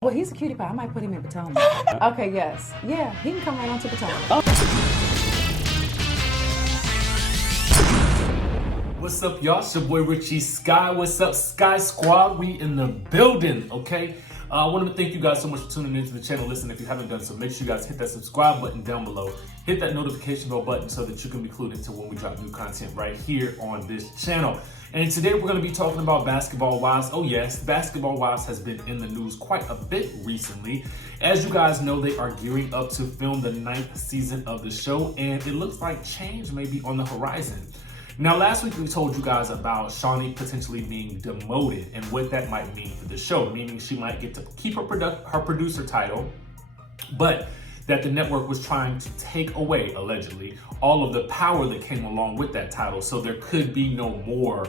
Well, he's a cutie pie. I might put him in Potomac. Okay, yes. Yeah, he can come right on to Potomac. What's up, y'all? It's your boy Richie Sky. What's up, Sky Squad? We in the building, okay? I want to thank you guys so much for tuning into the channel. Listen, if you haven't done so, make sure you guys hit that subscribe button down below. Hit that notification bell button so that you can be clued into when we drop new content right here on this channel. And today we're going to be talking about Basketball Wives. Oh yes, Basketball Wives has been in the news quite a bit recently. As you guys know, they are gearing up to film the 9th season of the show, and it looks like change may be on the horizon. Now, last week we told you guys about Shaunie potentially being demoted and what that might mean for the show, meaning she might get to keep her producer title, but that the network was trying to take away, allegedly, all of the power that came along with that title. So there could be no more,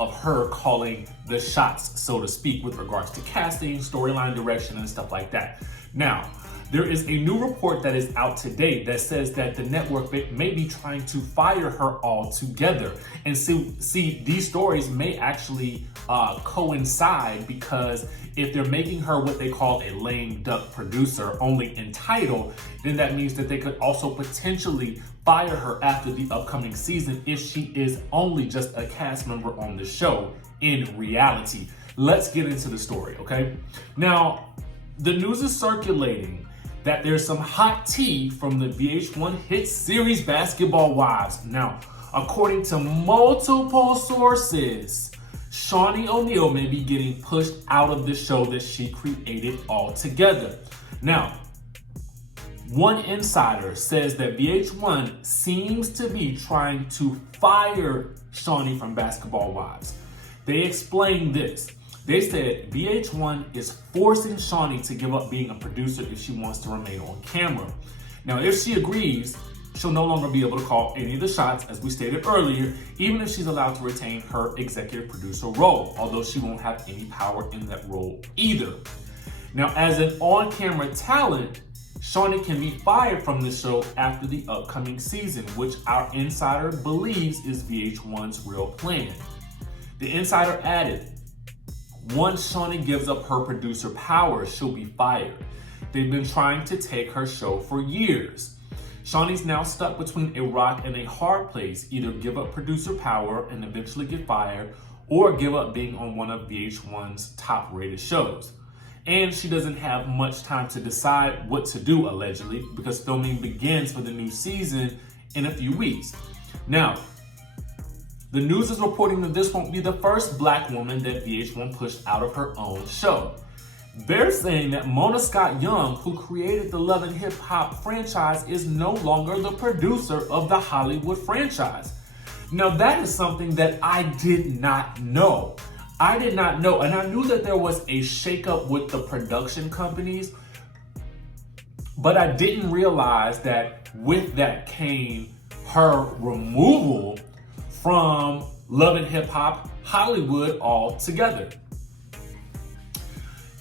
of her calling the shots, so to speak, with regards to casting, storyline direction, and stuff like that. Now, there is a new report that is out today that says that the network may be trying to fire her altogether. And see, these stories may actually coincide, because if they're making her what they call a lame duck producer only in title, then that means that they could also potentially fire her after the upcoming season if she is only just a cast member on the show in reality. Let's get into the story, okay? Now, the news is circulating that there's some hot tea from the VH1 hit series Basketball Wives. Now, according to multiple sources, Shaunie O'Neal may be getting pushed out of the show that she created altogether. Now, one insider says that VH1 seems to be trying to fire Shaunie from Basketball Wives. They explained this. They said VH1 is forcing Shaunie to give up being a producer if she wants to remain on camera. Now, if she agrees, she'll no longer be able to call any of the shots, as we stated earlier, even if she's allowed to retain her executive producer role, although she won't have any power in that role either. Now, as an on-camera talent, Shaunie can be fired from the show after the upcoming season, which our insider believes is VH1's real plan. The insider added, once Shaunie gives up her producer power, she'll be fired. They've been trying to take her show for years. Shaunie's now stuck between a rock and a hard place: either give up producer power and eventually get fired, or give up being on one of VH1's top rated shows. And she doesn't have much time to decide what to do, allegedly, because filming begins for the new season in a few weeks. Now, the news is reporting that this won't be the first black woman that VH1 pushed out of her own show. They're saying that Mona Scott Young, who created the Love and Hip Hop franchise, is no longer the producer of the Hollywood franchise. Now, that is something that I did not know. I did not know, and I knew that there was a shakeup with the production companies, but I didn't realize that with that came her removal from Love and Hip Hop Hollywood altogether.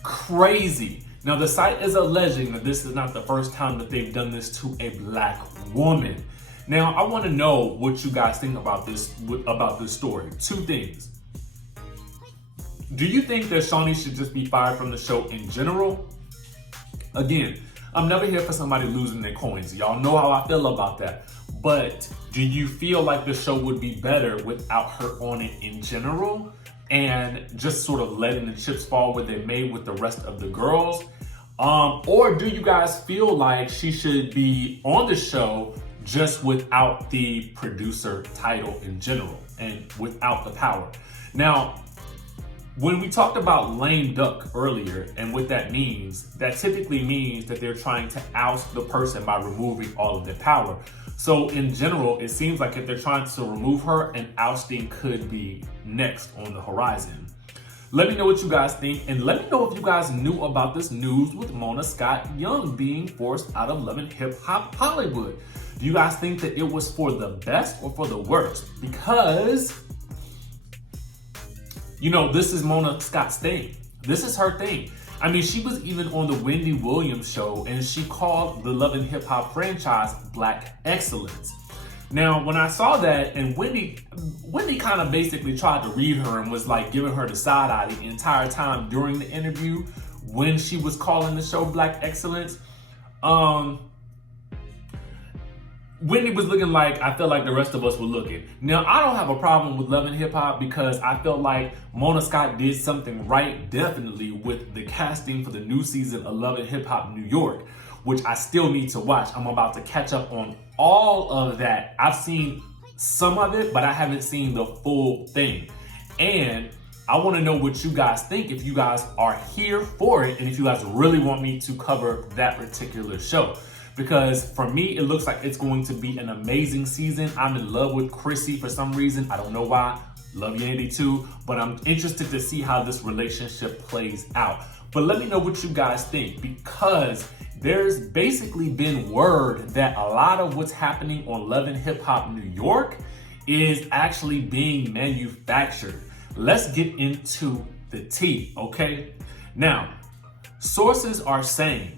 Crazy. Now, the site is alleging that this is not the first time that they've done this to a black woman. Now, I want to know what you guys think about this story. Two things. Do you think that Shaunie should just be fired from the show in general? Again, I'm never here for somebody losing their coins. Y'all know how I feel about that. But do you feel like the show would be better without her on it in general, and just sort of letting the chips fall where they may with the rest of the girls? Or do you guys feel like she should be on the show just without the producer title in general and without the power? Now, when we talked about lame duck earlier and what that means, that typically means that they're trying to oust the person by removing all of their power. So in general, it seems like if they're trying to remove her, an ousting could be next on the horizon. Let me know what you guys think, and let me know if you guys knew about this news with Mona Scott Young being forced out of Love and Hip Hop Hollywood. Do you guys think that it was for the best or for the worst? Because, this is Mona Scott's thing. This is her thing. I mean, she was even on the Wendy Williams show, and she called the Love and Hip Hop franchise Black Excellence. Now, when I saw that, and Wendy kind of basically tried to read her and was like giving her the side eye the entire time during the interview, when she was calling the show Black Excellence. Whitney was looking like I felt like the rest of us were looking. Now, I don't have a problem with Love and Hip Hop because I felt like Mona Scott did something right, definitely, with the casting for the new season of Love and Hip Hop New York, which I still need to watch. I'm about to catch up on all of that. I've seen some of it, but I haven't seen the full thing. And I want to know what you guys think, if you guys are here for it, and if you guys really want me to cover that particular show. Because for me, it looks like it's going to be an amazing season. I'm in love with Chrissy for some reason. I don't know why. Love Yandy too. But I'm interested to see how this relationship plays out. But let me know what you guys think, because there's basically been word that a lot of what's happening on Love and Hip Hop New York is actually being manufactured. Let's get into the tea, okay? Now, sources are saying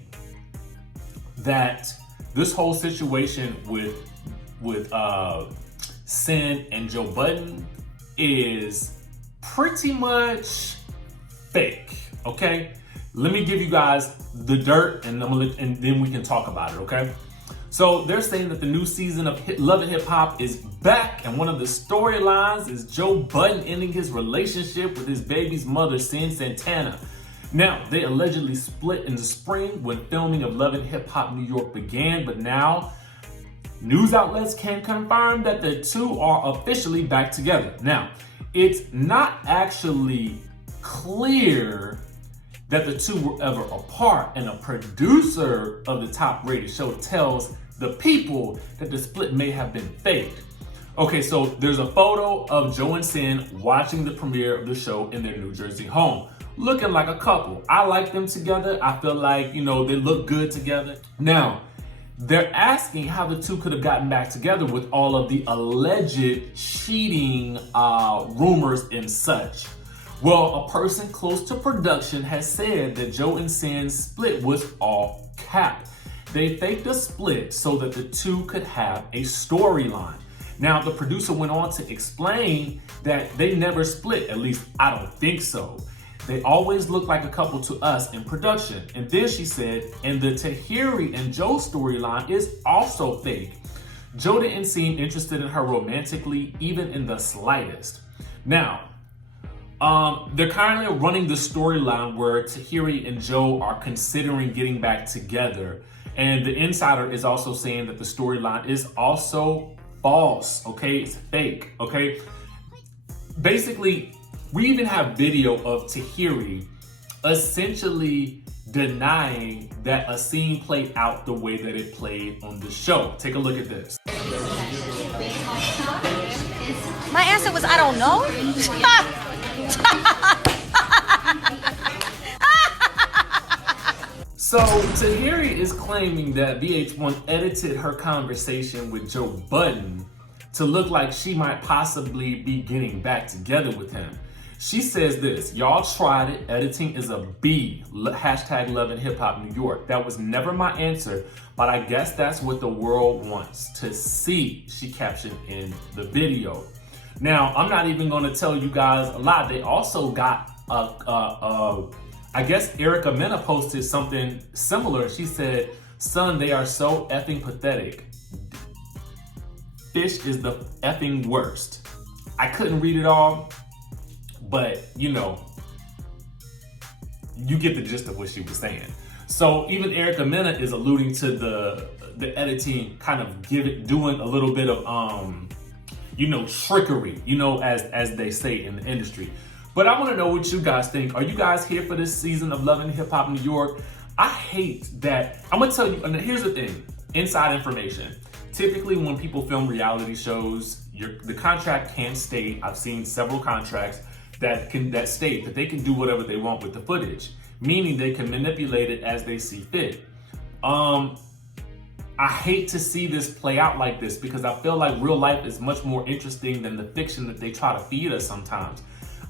that this whole situation with Sin and Joe Budden is pretty much fake, okay? Let me give you guys the dirt and then we can talk about it, okay? So they're saying that the new season of Love and Hip Hop is back, and one of the storylines is Joe Budden ending his relationship with his baby's mother, Sin Santana. Now, they allegedly split in the spring when filming of Love and Hip Hop New York began, but now news outlets can confirm that the two are officially back together. Now, it's not actually clear that the two were ever apart, and a producer of the top-rated show tells the people that the split may have been faked. Okay, so there's a photo of Joe and Sin watching the premiere of the show in their New Jersey home, looking like a couple. I like them together. I feel like, they look good together. Now, they're asking how the two could have gotten back together with all of the alleged cheating rumors and such. Well, a person close to production has said that Joe and Sin's split was all cap. They faked a split so that the two could have a storyline. Now, the producer went on to explain that they never split, at least I don't think so. They always look like a couple to us in production. And then she said, and the Tahiri and Joe storyline is also fake. Joe didn't seem interested in her romantically, even in the slightest. Now, they're currently running the storyline where Tahiri and Joe are considering getting back together. And the insider is also saying that the storyline is also false, okay? It's fake, okay? Basically, we even have video of Tahiri essentially denying that a scene played out the way that it played on the show. Take a look at this. My answer was, I don't know. So Tahiri is claiming that VH1 edited her conversation with Joe Budden to look like she might possibly be getting back together with him. She says this: y'all tried it, editing is a B, hashtag Love and Hip Hop New York. That was never my answer, but I guess that's what the world wants to see, she captioned in the video. Now, I'm not even gonna tell you guys a lot. They also got I guess Erica Mena posted something similar. She said, son, they are so effing pathetic. Fish is the effing worst. I couldn't read it all, but you get the gist of what she was saying. So even Erica Mena is alluding to the editing kind of doing a little bit of trickery, as they say in the industry. But I want to know what you guys think. Are you guys here for this season of Love and Hip Hop New York? I hate that. I'm gonna tell you, and here's the thing, inside information. Typically when people film reality shows, the contract can state, I've seen several contracts that state that they can do whatever they want with the footage, meaning they can manipulate it as they see fit. I hate to see this play out like this because I feel like real life is much more interesting than the fiction that they try to feed us sometimes.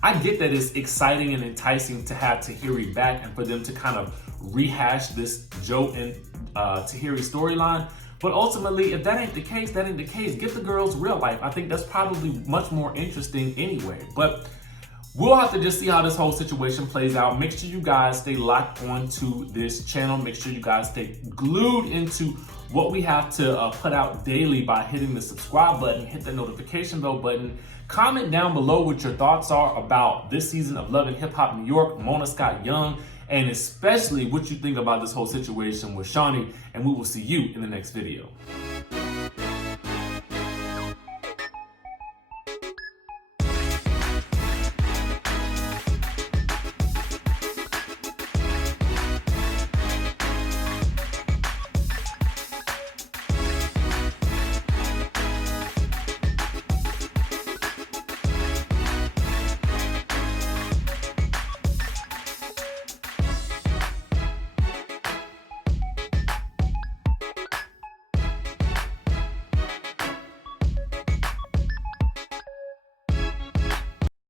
I get that it's exciting and enticing to have Tahiri back and for them to kind of rehash this Joe and Tahiri storyline. But ultimately, if that ain't the case, that ain't the case. Give the girls real life. I think that's probably much more interesting anyway. But We'll have to just see how this whole situation plays out. Make sure you guys stay locked onto this channel. Make sure you guys stay glued into what we have to put out daily by hitting the subscribe button, hit the notification bell button. Comment down below what your thoughts are about this season of Love and Hip Hop New York, Mona Scott Young, and especially what you think about this whole situation with Shaunie. And we will see you in the next video.